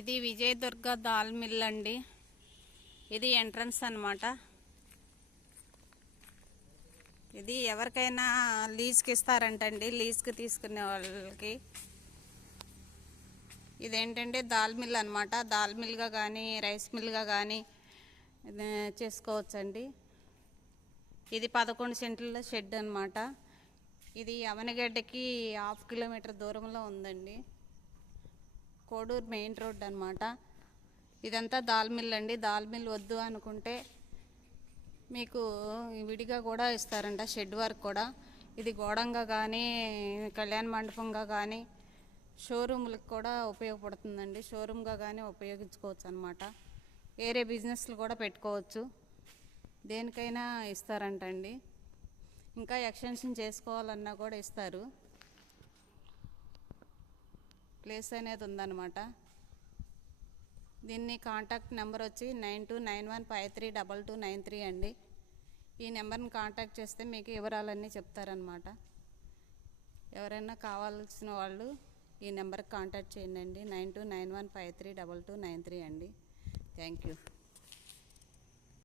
ఇది విజయదుర్గ దాల్ మిల్ అండి. ఇది ఎంట్రన్స్ అన్నమాట. ఇది ఎవరికైనా లీజ్కి ఇస్తారంటండి, లీజ్కి తీసుకునే వాళ్ళకి. ఇదేంటంటే దాల్ మిల్ అనమాట. దాల్ మిల్గా కానీ రైస్ మిల్గా కానీ చేసుకోవచ్చండి. ఇది 11 సెంట్ల షెడ్ అనమాట. ఇది అవనగడ్డకి 1/2 కిలోమీటర్ దూరంలో ఉందండి. కోడూరు మెయిన్ రోడ్ అనమాట. ఇదంతా దాల్ మిల్ అండి. దాల్ మిల్ వద్దు అనుకుంటే మీకు విడిగా కూడా ఇస్తారంట, షెడ్ వర్క్ కూడా. ఇది గోడంగా కానీ కళ్యాణ మండపంగా కానీ షోరూమ్లకు కూడా ఉపయోగపడుతుందండి. షోరూమ్గా కానీ ఉపయోగించుకోవచ్చు అనమాట. వేరే బిజినెస్లు కూడా పెట్టుకోవచ్చు, దేనికైనా ఇస్తారంటండి. ఇంకా ఎక్స్టెన్షన్ చేసుకోవాలన్నా కూడా ఇస్తారు. ప్లేస్ అనేది ఉందన్నమాట. దీన్ని కాంటాక్ట్ నెంబర్ వచ్చి 9291532293 అండి. ఈ నెంబర్ని కాంటాక్ట్ చేస్తే మీకు వివరాలన్నీ చెప్తారనమాట. ఎవరైనా కావాల్సిన వాళ్ళు ఈ నెంబర్కి కాంటాక్ట్ చేయండి. 9291532293 అండి. Thank you.